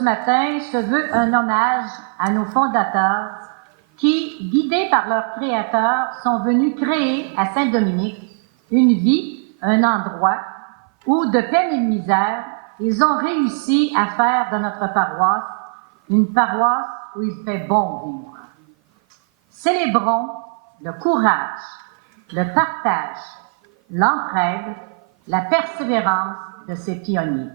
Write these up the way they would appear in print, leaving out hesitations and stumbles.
ce matin se veut un hommage à nos fondateurs qui, guidés par leur Créateur, sont venus créer à Saint-Dominique une vie, un endroit où, de peine et de misère, ils ont réussi à faire de notre paroisse une paroisse où il fait bon vivre. Célébrons le courage, le partage, l'entraide, la persévérance de ces pionniers.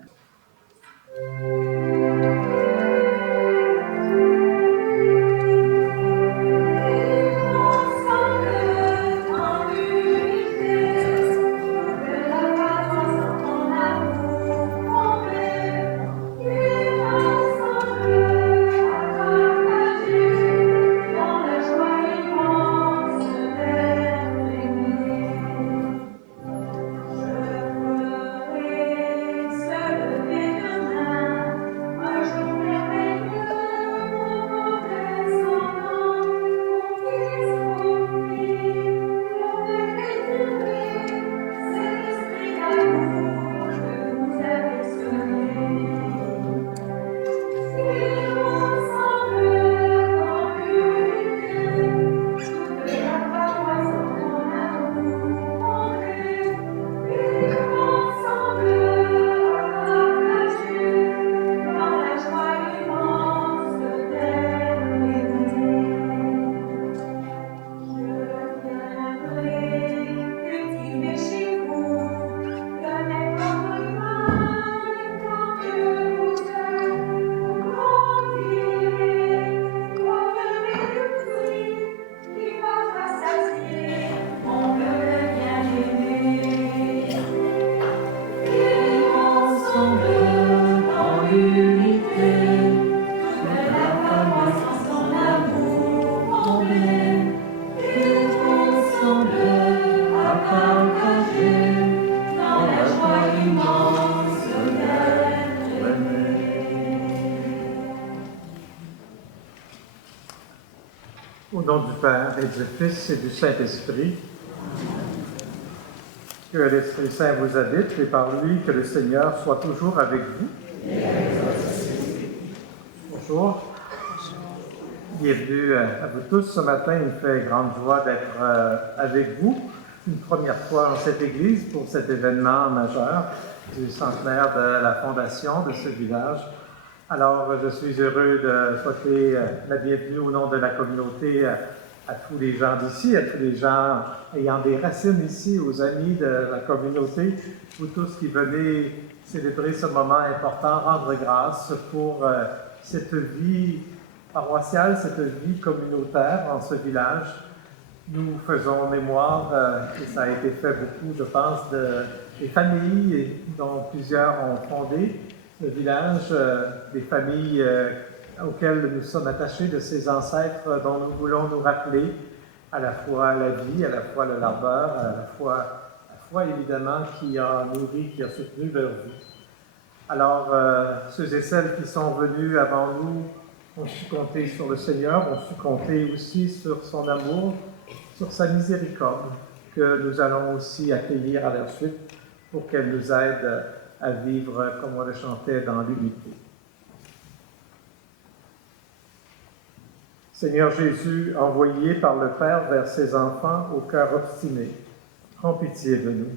Au nom du Père et du Fils et du Saint-Esprit, que l'Esprit Saint vous habite et par lui que le Seigneur soit toujours avec vous. Bonjour. Bienvenue à vous tous ce matin. Il me fait grande joie d'être avec vous une première fois en cette église pour cet événement majeur du centenaire de la fondation de ce village. Alors, je suis heureux de souhaiter la bienvenue au nom de la communauté à tous les gens d'ici, à tous les gens ayant des racines ici, aux amis de la communauté, vous tous qui venez célébrer ce moment important, rendre grâce pour cette vie paroissiale, cette vie communautaire en ce village. Nous faisons mémoire, et ça a été fait beaucoup, je pense, des familles dont plusieurs ont fondé le village, des familles auxquelles nous sommes attachés, de ces ancêtres dont nous voulons nous rappeler à la fois la vie, à la fois le labeur, à la foi évidemment qui a nourri, qui a soutenu leur vie. Alors, ceux et celles qui sont venus avant nous ont su compter sur le Seigneur, ont su compter aussi sur son amour, sur sa miséricorde, que nous allons aussi accueillir à leur suite pour qu'elle nous aide à vivre, comme on le chantait, dans l'unité. Seigneur Jésus, envoyé par le Père vers ses enfants au cœur obstiné, prends pitié de nous.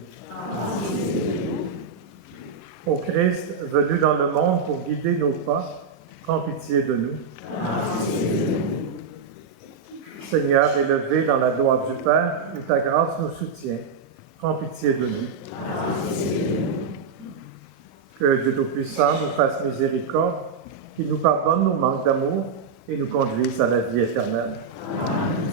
Ô Christ, venu dans le monde pour guider nos pas, prends pitié de nous. Seigneur, élevé dans la gloire du Père, où ta grâce nous soutient, prends pitié de nous. Que Dieu Tout-Puissant nous fasse miséricorde, qu'il nous pardonne nos manques d'amour et nous conduise à la vie éternelle. Amen.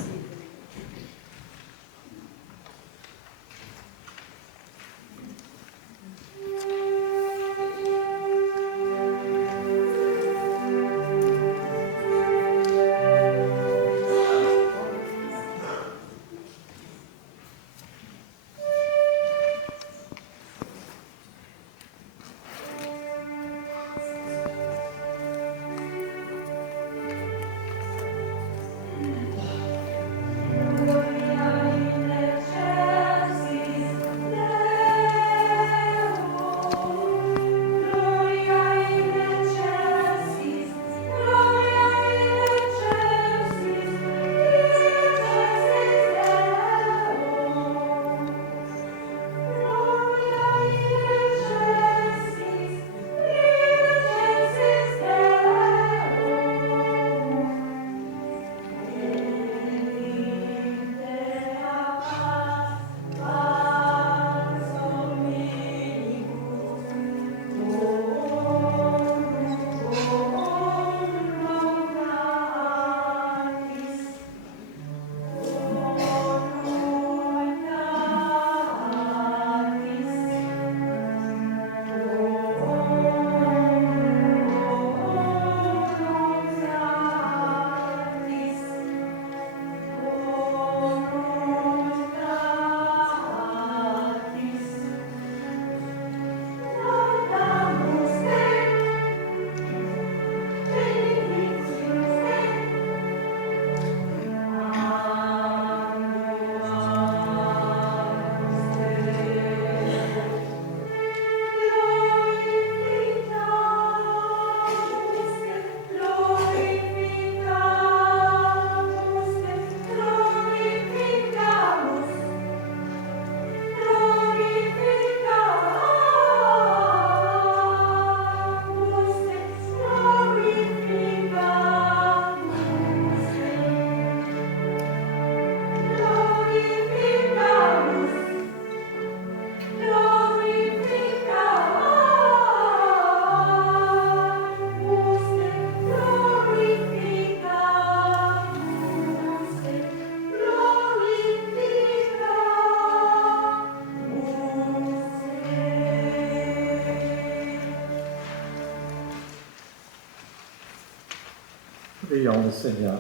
Prions le Seigneur.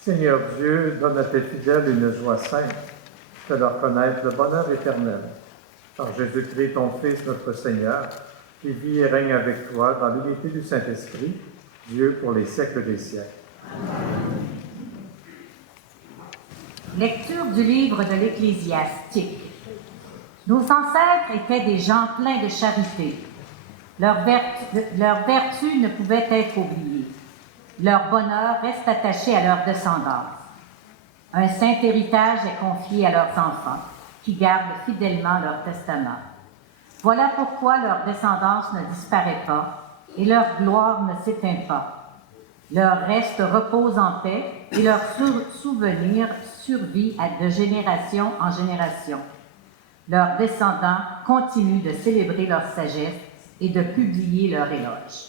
Seigneur Dieu, donne à tes fidèles une joie sainte, de leur connaître le bonheur éternel. Par Jésus-Christ, ton Fils, notre Seigneur, qui vit et règne avec toi dans l'unité du Saint-Esprit, Dieu pour les siècles des siècles. Amen. Lecture du livre de l'Ecclésiastique. Nos ancêtres étaient des gens pleins de charité. Leur vertu ne pouvait être oubliée. Leur bonheur reste attaché à leur descendance. Un saint héritage est confié à leurs enfants, qui gardent fidèlement leur testament. Voilà pourquoi leur descendance ne disparaît pas et leur gloire ne s'éteint pas. Leur reste repose en paix et leur souvenir survit de génération en génération. Leurs descendants continuent de célébrer leur sagesse et de publier leur éloge.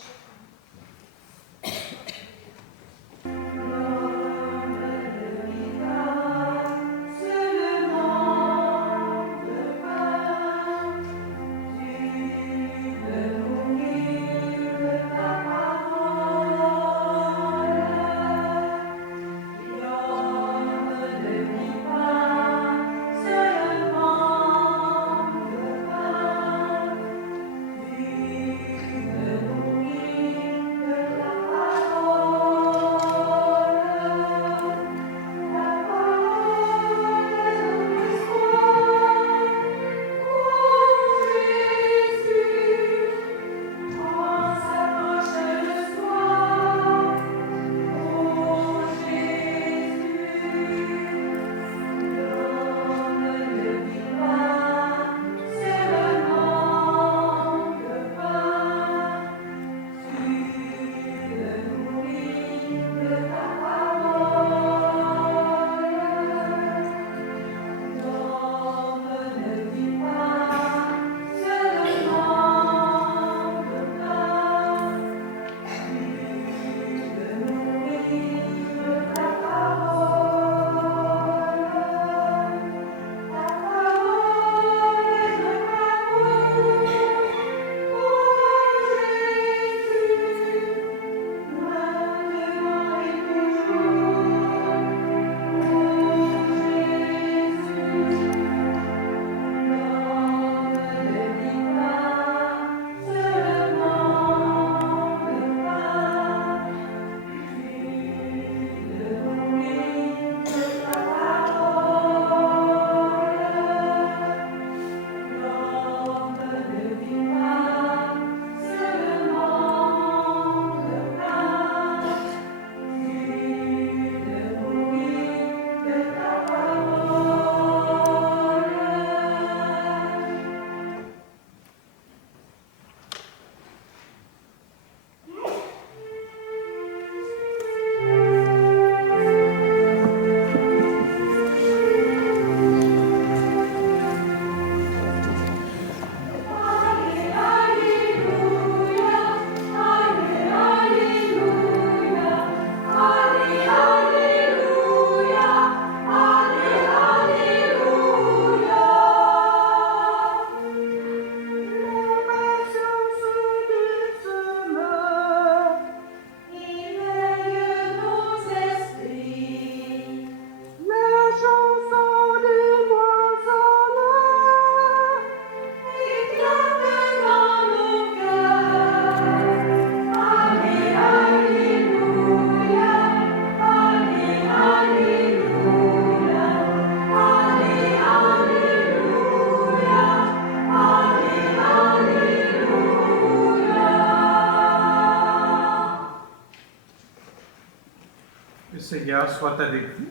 Seigneur soit avec vous.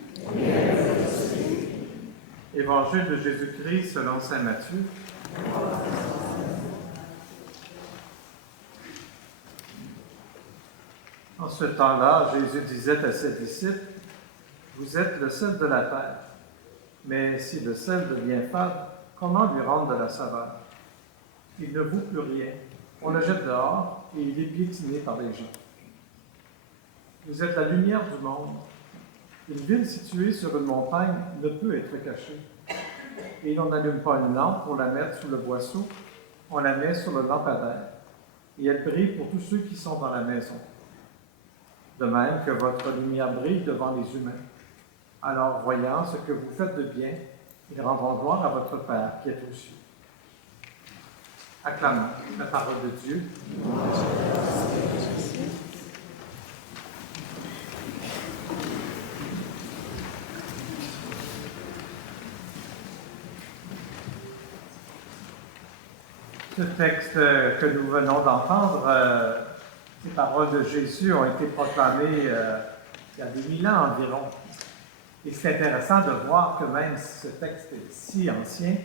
Évangile de Jésus-Christ selon saint Matthieu. En ce temps-là, Jésus disait à ses disciples, « Vous êtes le sel de la terre, mais si le sel devient fade, comment lui rendre de la saveur? Il ne vaut plus rien. On le jette dehors et il est piétiné par les gens. Vous êtes la lumière du monde. Une ville située sur une montagne ne peut être cachée. Et l'on n'allume pas une lampe pour la mettre sous le boisseau, on la met sur le lampadaire. et elle brille pour tous ceux qui sont dans la maison. De même que votre lumière brille devant les humains. Alors, voyant ce que vous faites de bien, ils rendront gloire à votre Père qui est aux cieux. Acclamons la parole de Dieu. Ce texte que nous venons d'entendre, ces paroles de Jésus ont été proclamées il y a 2000 ans environ. Et c'est intéressant de voir que même si ce texte est si ancien,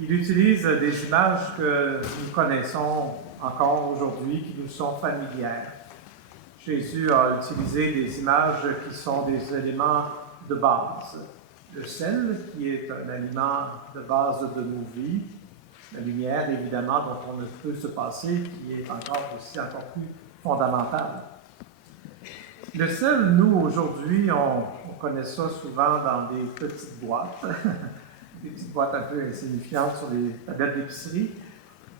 il utilise des images que nous connaissons encore aujourd'hui, qui nous sont familières. Jésus a utilisé des images qui sont des éléments de base. Le sel, qui est un aliment de base de nos vies, la lumière, évidemment, dont on ne peut se passer, qui est encore plus fondamentale. Le sel, nous, aujourd'hui, on connaît ça souvent dans des petites boîtes, des petites boîtes un peu insignifiantes sur les tablettes d'épicerie.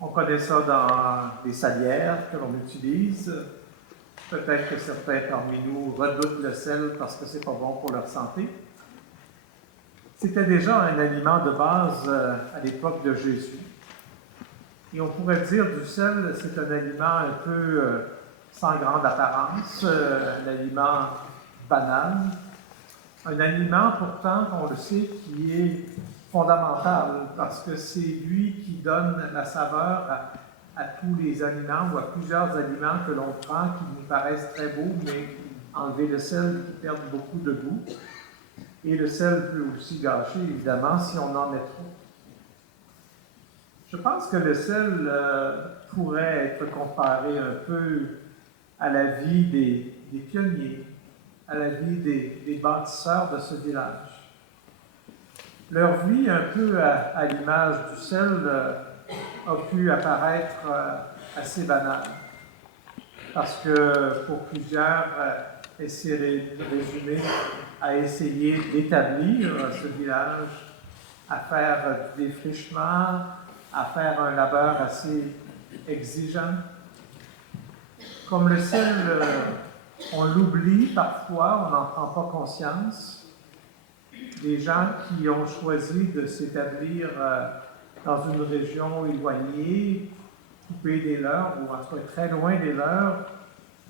On connaît ça dans des salières que l'on utilise. Peut-être que certains parmi nous redoutent le sel parce que c'est pas bon pour leur santé. C'était déjà un aliment de base à l'époque de Jésus. Et on pourrait dire du sel, c'est un aliment un peu sans grande apparence, un aliment banal, un aliment pourtant, on le sait, qui est fondamental parce que c'est lui qui donne la saveur à tous les aliments ou à plusieurs aliments que l'on prend qui nous paraissent très beaux, mais enlever le sel, ils perdent beaucoup de goût. Et le sel peut aussi gâcher, évidemment, si on en met trop. Je pense que le sel pourrait être comparé un peu à la vie des pionniers, à la vie des bâtisseurs de ce village. Leur vie, un peu à l'image du sel, a pu apparaître assez banale. Parce que pour plusieurs, elle s'est résumée à essayer d'établir ce village, à faire du défrichement, à faire un labeur assez exigeant. Comme le sel, on l'oublie parfois, on n'en prend pas conscience. Des gens qui ont choisi de s'établir dans une région éloignée, coupée des leurs, ou en tout cas très loin des leurs,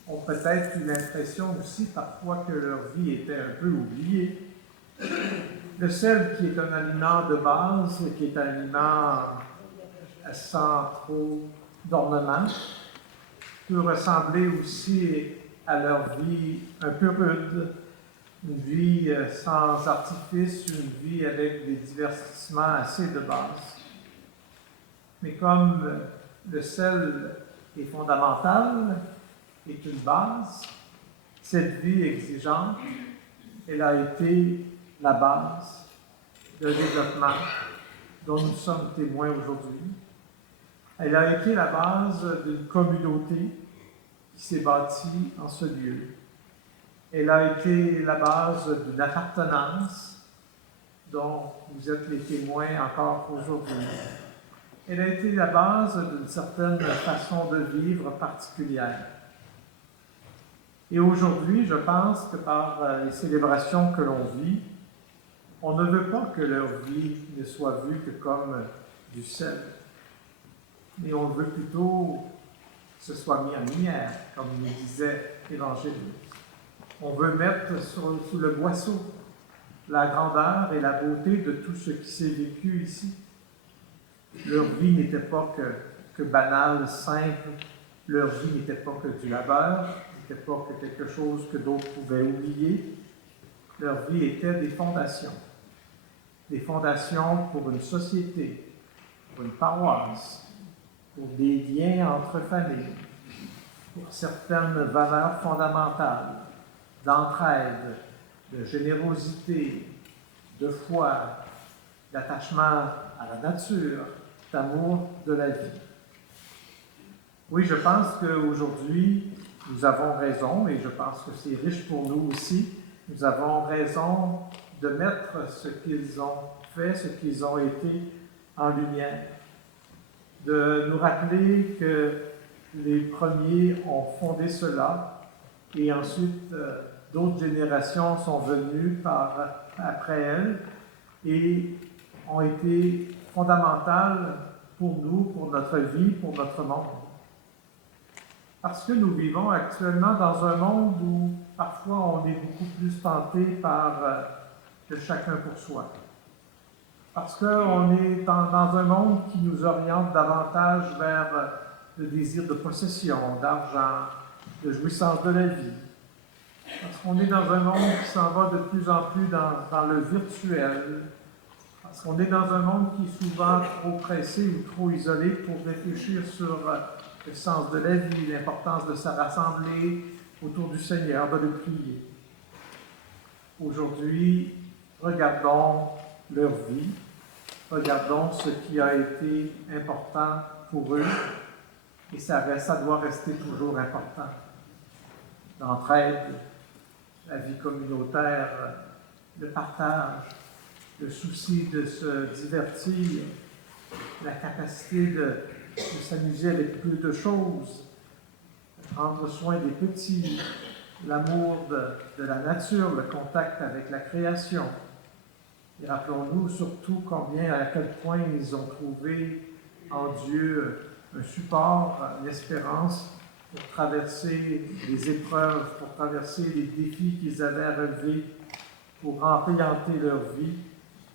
ont peut-être eu l'impression aussi parfois que leur vie était un peu oubliée. Le sel, qui est un aliment de base, qui est un aliment sans trop d'ornement, peut ressembler aussi à leur vie un peu rude, une vie sans artifice, une vie avec des divertissements assez de base. Mais comme le sel est fondamental, est une base, cette vie exigeante, elle a été la base d'un développement dont nous sommes témoins aujourd'hui. Elle a été la base d'une communauté qui s'est bâtie en ce lieu. Elle a été la base d'une appartenance dont vous êtes les témoins encore aujourd'hui. Elle a été la base d'une certaine façon de vivre particulière. Et aujourd'hui, je pense que par les célébrations que l'on vit, on ne veut pas que leur vie ne soit vue que comme du sel. Mais on veut plutôt que ce soit mis en lumière, comme nous disait l'Évangile. On veut mettre sous le boisseau la grandeur et la beauté de tout ce qui s'est vécu ici. Leur vie n'était pas que banale, simple. Leur vie n'était pas que du labeur, n'était pas que quelque chose que d'autres pouvaient oublier. Leur vie était des fondations. Des fondations pour une société, pour une paroisse, pour des liens entre familles, pour certaines valeurs fondamentales d'entraide, de générosité, de foi, d'attachement à la nature, d'amour de la vie. Oui, je pense qu'aujourd'hui, nous avons raison, et je pense que c'est riche pour nous aussi, nous avons raison de mettre ce qu'ils ont fait, ce qu'ils ont été en lumière. De nous rappeler que les premiers ont fondé cela et ensuite d'autres générations sont venues après elles et ont été fondamentales pour nous, pour notre vie, pour notre monde. Parce que nous vivons actuellement dans un monde où parfois on est beaucoup plus tenté par le chacun pour soi. Parce qu'on est dans un monde qui nous oriente davantage vers le désir de possession, d'argent, de jouissance de la vie. Parce qu'on est dans un monde qui s'en va de plus en plus dans le virtuel. Parce qu'on est dans un monde qui est souvent trop pressé ou trop isolé pour réfléchir sur le sens de la vie, l'importance de se rassembler autour du Seigneur, de le prier. Aujourd'hui, regardons leur vie, regardons ce qui a été important pour eux, et ça doit rester toujours important. L'entraide, la vie communautaire, le partage, le souci de se divertir, la capacité de s'amuser avec peu de choses, de prendre soin des petits, l'amour de la nature, le contact avec la création. Et rappelons-nous surtout à quel point ils ont trouvé en Dieu un support, une espérance pour traverser les épreuves, pour traverser les défis qu'ils avaient à relever, pour orienter leur vie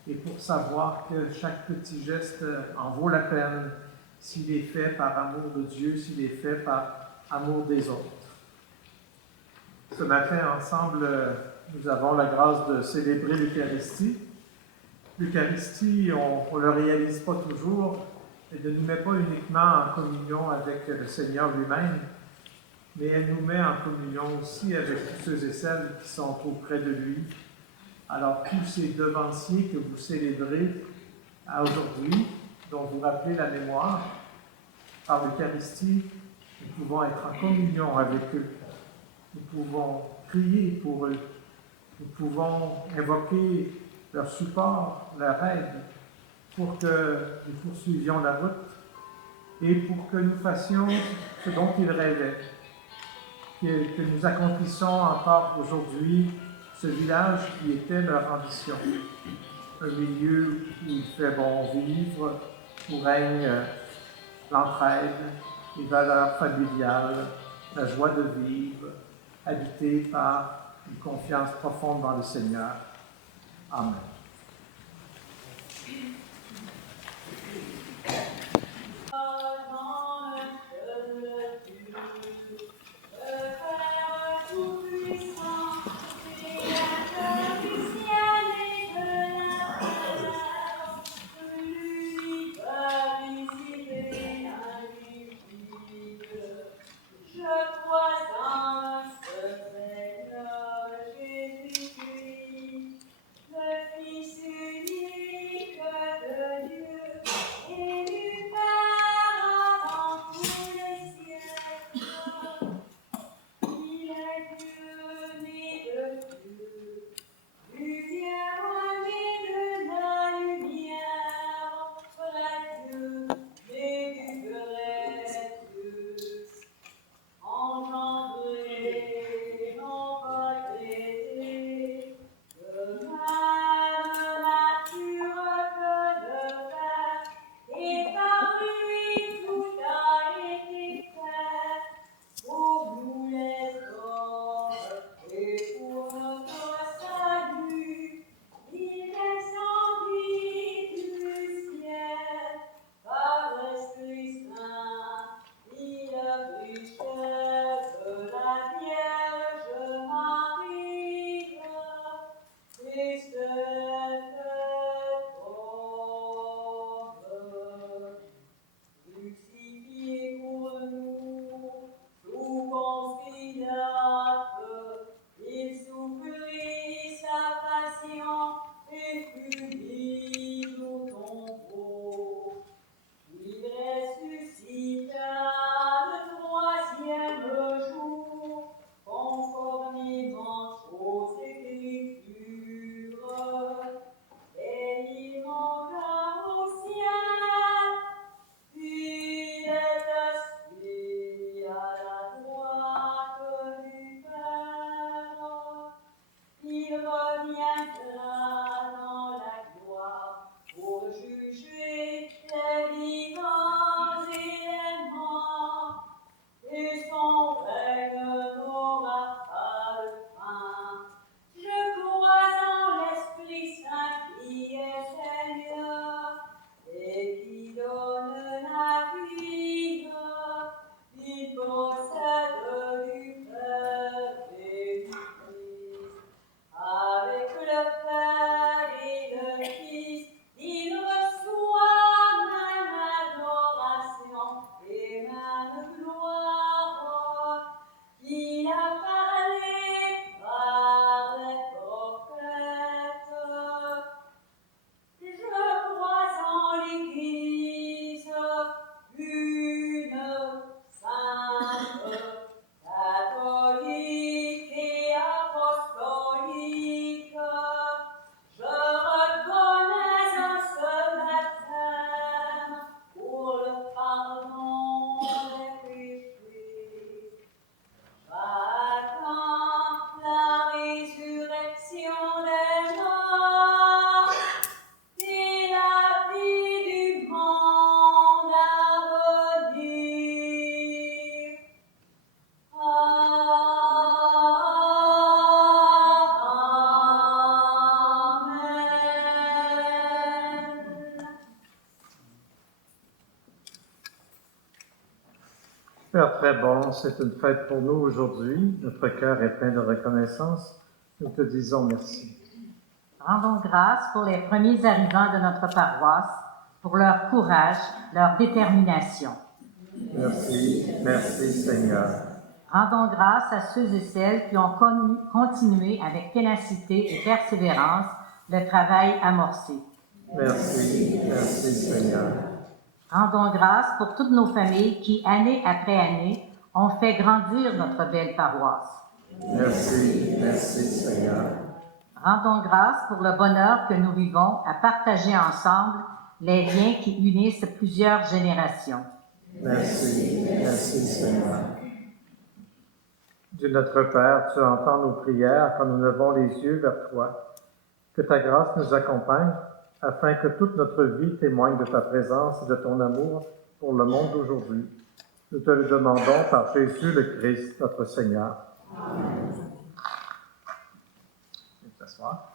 et pour savoir que chaque petit geste en vaut la peine s'il est fait par amour de Dieu, s'il est fait par amour des autres. Ce matin, ensemble, nous avons la grâce de célébrer l'Eucharistie. L'Eucharistie, on ne le réalise pas toujours, elle ne nous met pas uniquement en communion avec le Seigneur lui-même, mais elle nous met en communion aussi avec tous ceux et celles qui sont auprès de lui. Alors, tous ces devanciers que vous célébrez aujourd'hui, dont vous rappelez la mémoire, par l'Eucharistie, nous pouvons être en communion avec eux. Nous pouvons prier pour eux. Nous pouvons invoquer leur support, leur aide, pour que nous poursuivions la route et pour que nous fassions ce dont ils rêvaient, que nous accomplissions encore aujourd'hui ce village qui était leur ambition. Un milieu où il fait bon vivre, où règne l'entraide, les valeurs familiales, la joie de vivre, habité par une confiance profonde dans le Seigneur. Amen. Le Père très bon, c'est une fête pour nous aujourd'hui. Notre cœur est plein de reconnaissance. Nous te disons merci. Rendons grâce pour les premiers arrivants de notre paroisse, pour leur courage, leur détermination. Merci, merci Seigneur. Rendons grâce à ceux et celles qui ont continué avec ténacité et persévérance le travail amorcé. Merci, merci Seigneur. Rendons grâce pour toutes nos familles qui, année après année, ont fait grandir notre belle paroisse. Merci, merci Seigneur. Rendons grâce pour le bonheur que nous vivons à partager ensemble les liens qui unissent plusieurs générations. Merci, merci Seigneur. Dieu notre Père, tu entends nos prières quand nous levons les yeux vers toi. Que ta grâce nous accompagne afin que toute notre vie témoigne de ta présence et de ton amour pour le monde d'aujourd'hui. Nous te le demandons par Jésus le Christ, notre Seigneur. Amen. Veuillez t'asseoir.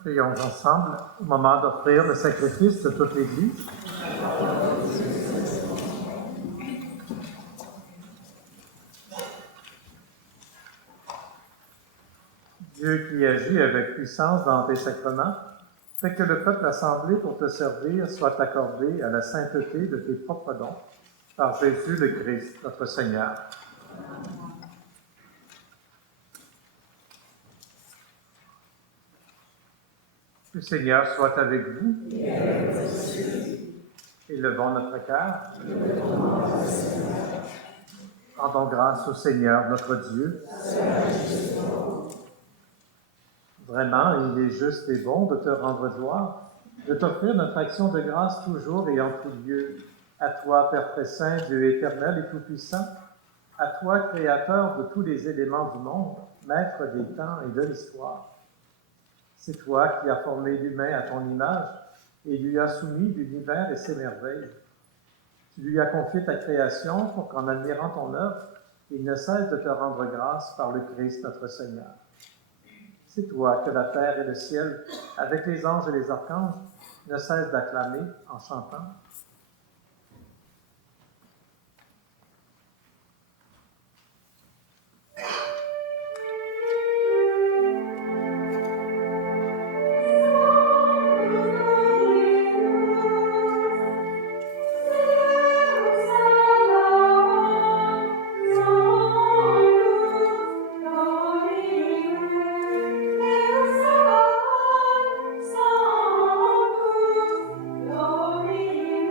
Prions ensemble au moment d'offrir le sacrifice de toute l'Église. Dieu qui agit avec puissance dans tes sacrements, fais que le peuple assemblé pour te servir soit accordé à la sainteté de tes propres dons, par Jésus le Christ, notre Seigneur. Que le Seigneur soit avec vous. Élevons notre cœur. Rendons grâce au Seigneur, notre Dieu. Vraiment, il est juste et bon de te rendre gloire, de t'offrir notre action de grâce toujours et en tout lieu. À toi, Père très saint, Dieu éternel et tout-puissant, à toi, Créateur de tous les éléments du monde, Maître des temps et de l'histoire. C'est toi qui as formé l'humain à ton image et lui as soumis l'univers et ses merveilles. Tu lui as confié ta création pour qu'en admirant ton œuvre, il ne cesse de te rendre grâce par le Christ notre Seigneur. C'est toi que la terre et le ciel, avec les anges et les archanges, ne cessent d'acclamer en chantant. Glory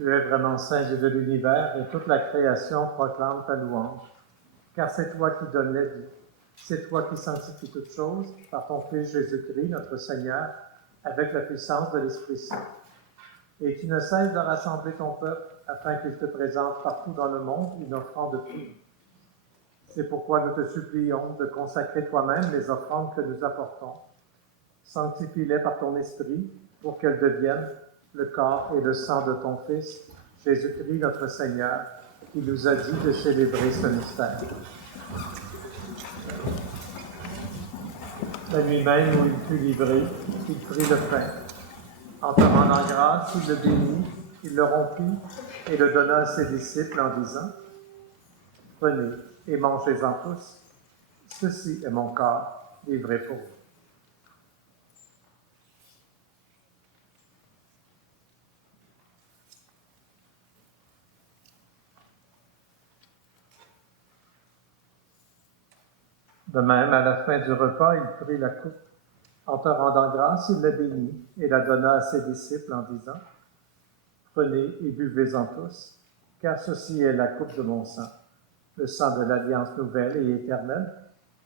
Tu es vraiment saint Dieu de l'univers et toute la création proclame ta louange. Car c'est toi qui donnes la vie. C'est toi qui sanctifies toutes choses par ton Fils Jésus-Christ, notre Seigneur, avec la puissance de l'Esprit Saint. Et tu ne cesses de rassembler ton peuple afin qu'il te présente partout dans le monde une offrande pure. C'est pourquoi nous te supplions de consacrer toi-même les offrandes que nous apportons. Sanctifie-les par ton Esprit pour qu'elles deviennent le corps et le sang de ton Fils, Jésus-Christ notre Seigneur, qui nous a dit de célébrer ce mystère. La nuit même où il fut livré, il prit le pain. En te rendant grâce, il le bénit, il le rompit et le donna à ses disciples en disant « Prenez et mangez-en tous, ceci est mon corps livré pour vous. » De même, à la fin du repas, il prit la coupe. En te rendant grâce, il la bénit et la donna à ses disciples en disant « Prenez et buvez-en tous, car ceci est la coupe de mon sang, le sang de l'alliance nouvelle et éternelle,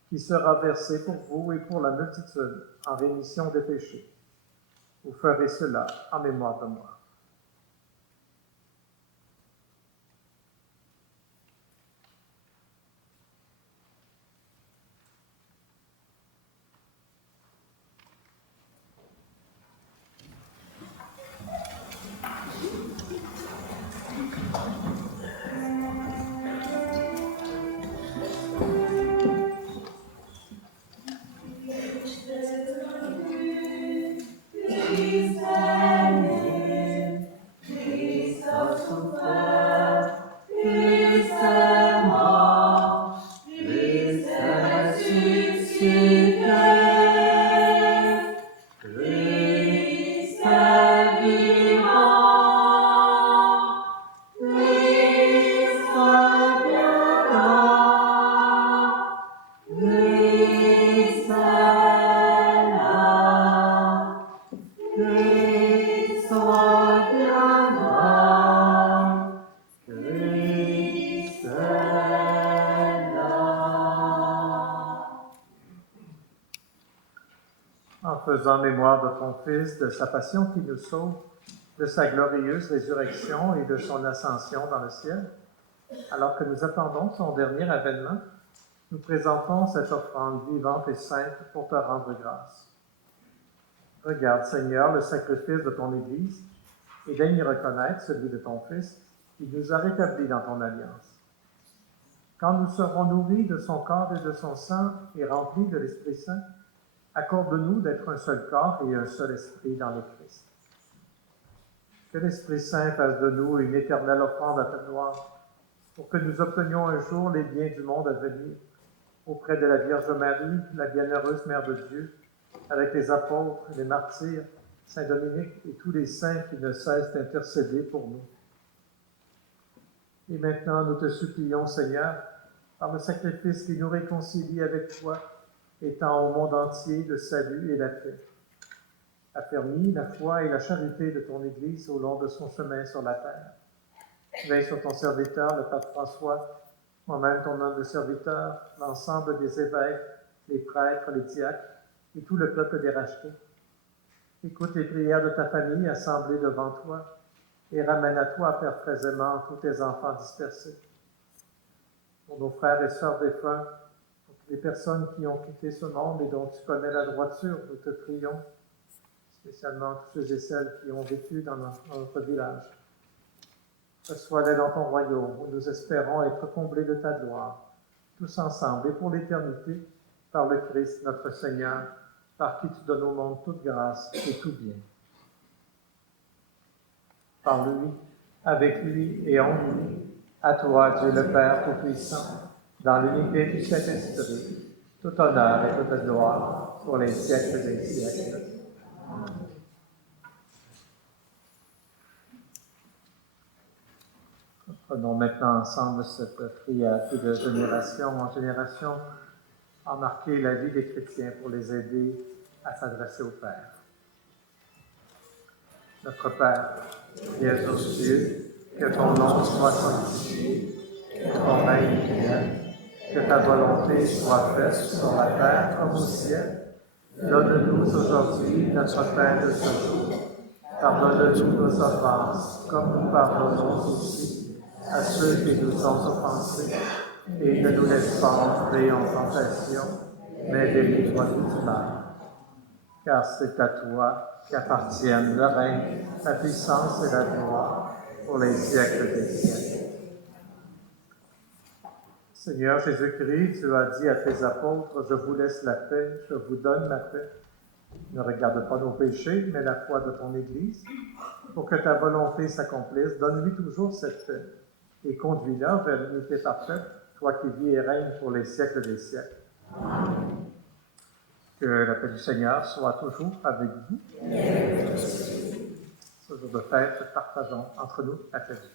qui sera versé pour vous et pour la multitude en rémission des péchés. Vous ferez cela en mémoire de moi. » En faisant mémoire de ton Fils, de sa passion qui nous sauve, de sa glorieuse résurrection et de son ascension dans le ciel, alors que nous attendons son dernier avènement, nous présentons cette offrande vivante et sainte pour te rendre grâce. Regarde, Seigneur, le sacrifice de ton Église et daigne reconnaître celui de ton Fils qui nous a rétablis dans ton alliance. Quand nous serons nourris de son corps et de son sang et remplis de l'Esprit Saint, accorde-nous d'être un seul corps et un seul esprit dans le Christ. Que l'Esprit Saint fasse de nous une éternelle offrande à ta gloire, pour que nous obtenions un jour les biens du monde à venir, auprès de la Vierge Marie, la bienheureuse Mère de Dieu, avec les apôtres, les martyrs, Saint Dominique et tous les saints qui ne cessent d'intercéder pour nous. Et maintenant, nous te supplions, Seigneur, par le sacrifice qui nous réconcilie avec toi, étant au monde entier le salut et la paix. Affermis la foi et la charité de ton Église au long de son chemin sur la terre. Veille sur ton serviteur, le pape François, moi-même ton humble serviteur, l'ensemble des évêques, les prêtres, les diacres et tout le peuple des rachetés. Écoute les prières de ta famille assemblée devant toi et ramène à toi perpétuellement tous tes enfants dispersés. Pour nos frères et sœurs défunts, pour les personnes qui ont quitté ce monde et dont tu connais la droiture, nous te prions, spécialement tous ceux et celles qui ont vécu dans notre village. Reçois-les dans ton royaume, où nous espérons être comblés de ta gloire, tous ensemble et pour l'éternité, par le Christ notre Seigneur, par qui tu donnes au monde toute grâce et tout bien. Par lui, avec lui et en lui, à toi, Dieu le Père Tout-Puissant, dans l'unité du Saint-Esprit, tout honneur et toute gloire pour les siècles des siècles. Amen. Prenons maintenant ensemble cette prière qui, de génération en génération, a marqué la vie des chrétiens pour les aider à s'adresser au Père. Notre Père, qui es aux cieux, Que ton nom soit sanctifié, que ton règne vienne, que ta volonté soit faite sur la terre comme au ciel. Donne-nous aujourd'hui notre pain de ce jour. Pardonne-nous nos offenses, comme nous pardonnons aussi à ceux qui nous ont offensés. Et ne nous laisse pas entrer en tentation, mais délivre-nous du mal. Car c'est à toi qu'appartiennent le règne, la puissance et la gloire pour les siècles des siècles. Seigneur Jésus-Christ, tu as dit à tes apôtres, je vous laisse la paix, je vous donne la paix. Ne regarde pas nos péchés, mais la foi de ton Église. Pour que ta volonté s'accomplisse, donne-lui toujours cette paix et conduis-la vers l'unité parfaite, toi qui vis et règnes pour les siècles des siècles. Que la paix du Seigneur soit toujours avec vous. Ce jour de fête, partageons entre nous la paix du Christ.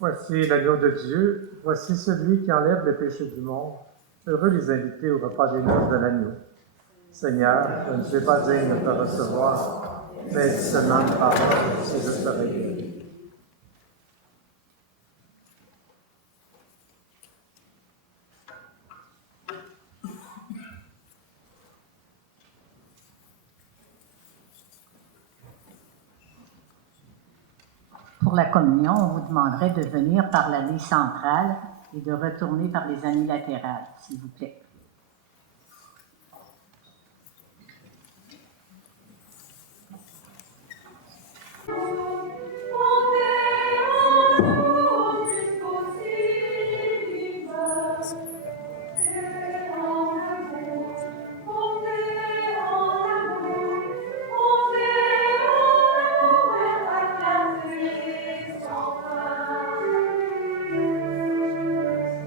Voici l'agneau de Dieu, voici celui qui enlève les péchés du monde. Heureux les invités au repas des noces de l'agneau. Seigneur, je ne suis pas digne de te recevoir, mais dis seulement une parole, si je serai guéri. Pour la communion, on vous demanderait de venir par l'allée centrale et de retourner par les allées latérales, s'il vous plaît. Amen.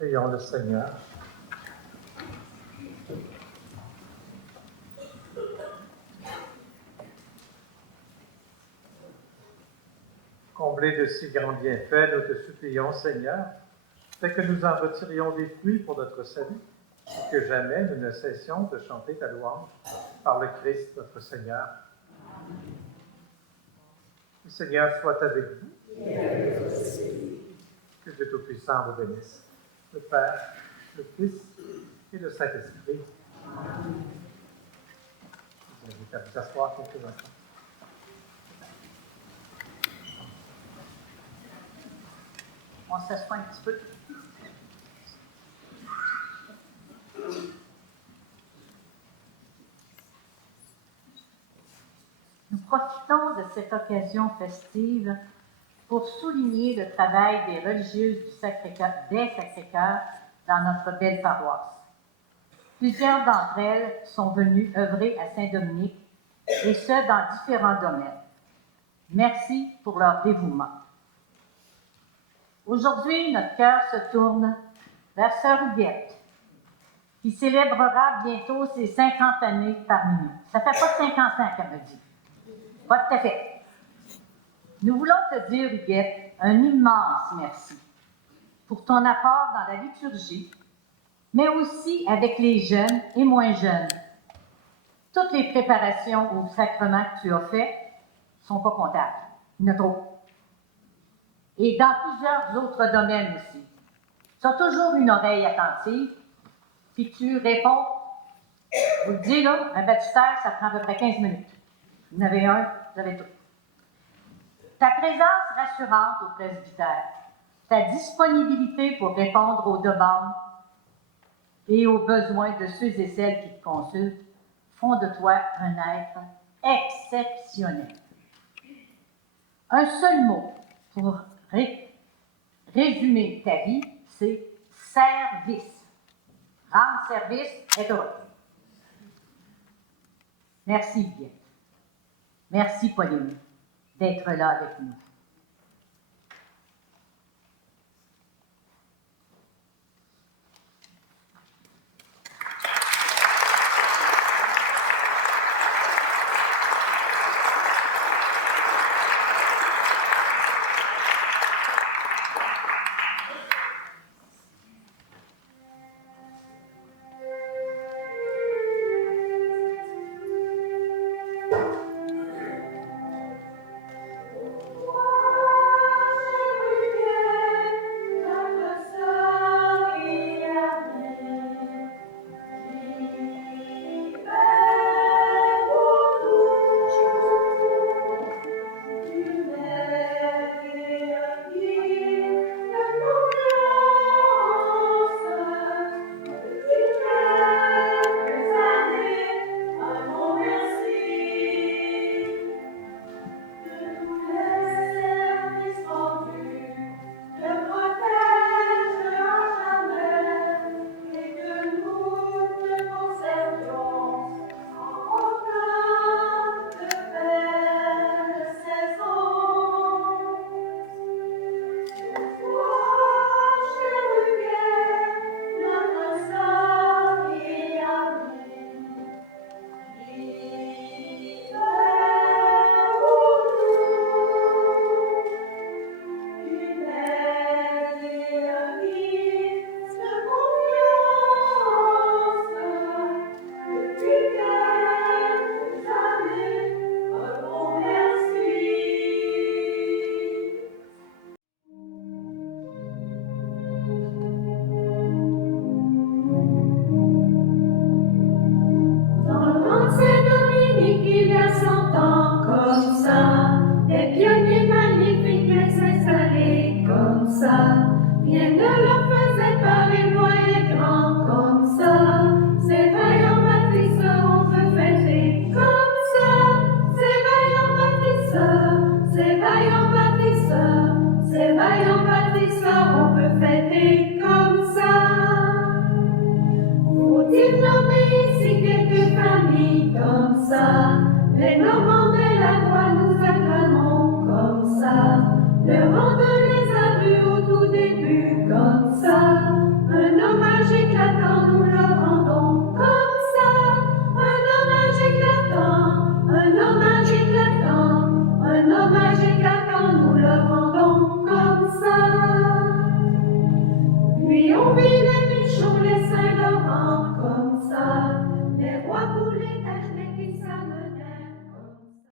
Prions le Seigneur. Comblés de si grands bienfaits, nous te supplions, Seigneur, fais que nous en retirions des fruits pour notre salut, et que jamais nous ne cessions de chanter ta louange par le Christ, notre Seigneur. Le Seigneur soit avec vous. Que Dieu Tout-Puissant vous bénisse, le Père, le Fils et le Saint-Esprit. Je vous invite à vous asseoir quelques instants. On s'assoit un petit peu. Nous profitons de cette occasion festive pour souligner le travail des religieuses des Sacré-Cœur dans notre belle paroisse. Plusieurs d'entre elles sont venues œuvrer à Saint-Dominique, et ce, dans différents domaines. Merci pour leur dévouement. Aujourd'hui, notre cœur se tourne vers Sœur Huguette, qui célébrera bientôt ses 50 années parmi nous. Ça fait pas 50 ans qu'elle me dit. Pas tout à fait. Nous voulons te dire, Huguette, un immense merci pour ton apport dans la liturgie, mais aussi avec les jeunes et moins jeunes. Toutes les préparations au sacrement que tu as fait ne sont pas comptables. Il y en a trop. Et dans plusieurs autres domaines aussi. Tu as toujours une oreille attentive, puis tu réponds. Je vous le dis, là, un baptistère, ça prend à peu près 15 minutes. Vous en avez un, vous avez tout. Ta présence rassurante au presbytère, ta disponibilité pour répondre aux demandes et aux besoins de ceux et celles qui te consultent font de toi un être exceptionnel. Un seul mot pour résumer ta vie, c'est service. Rendre service est heureux. Merci, Huguette. Merci, Pauline, d'être là avec nous. Rien ne leur faisait pas les moyens grands comme ça. Ces vaillants bâtisseurs, on peut fêter comme ça. Ces vaillants bâtisseurs, ces vaillants bâtisseurs, ces vaillants bâtisseurs, on peut fêter comme ça. Faut-il nommer ici quelques familles comme ça? Les Normands de la Croix nous acclamons comme ça. Le rang de